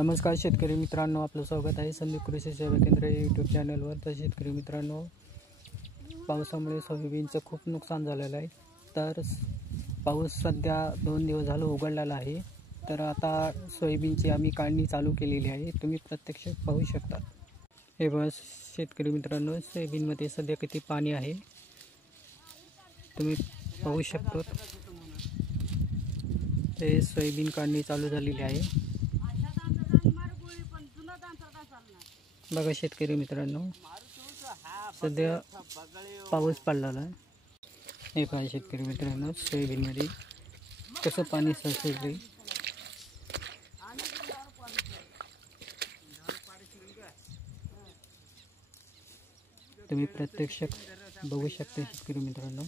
नमस्कार शेतकरी मित्रांनो, आपलं स्वागत आहे संदीप कृषी सेवा केंद्र यूट्यूब चॅनलवर। तर शेतकरी मित्रांनो, पावसामुळे सोयाबीनचं खूप नुकसान झालेलं आहे। तर पाऊस सध्या 2 दिवस झालं उघडलेला आहे। तर आता सोयाबीनची आम्ही काढणी चालू केलेली आहे, तुम्ही प्रत्यक्ष पाहू शकता। हे बस शेतकरी मित्रांनो, सोयाबीनमध्ये सध्या किती पाणी आहे तुम्ही पाहू शकता। ते सोयाबीन काढणी चालू झालेली आहे। बघा शेतकरी मित्रांनो, सध्या पाऊस पडलेला आहे। हे पहा शेतकरी मित्रांनो, सोयाबीनमध्ये कसं पाणी साचले। तुम्ही प्रत्यक्ष बघू शकता शेतकरी मित्रांनो।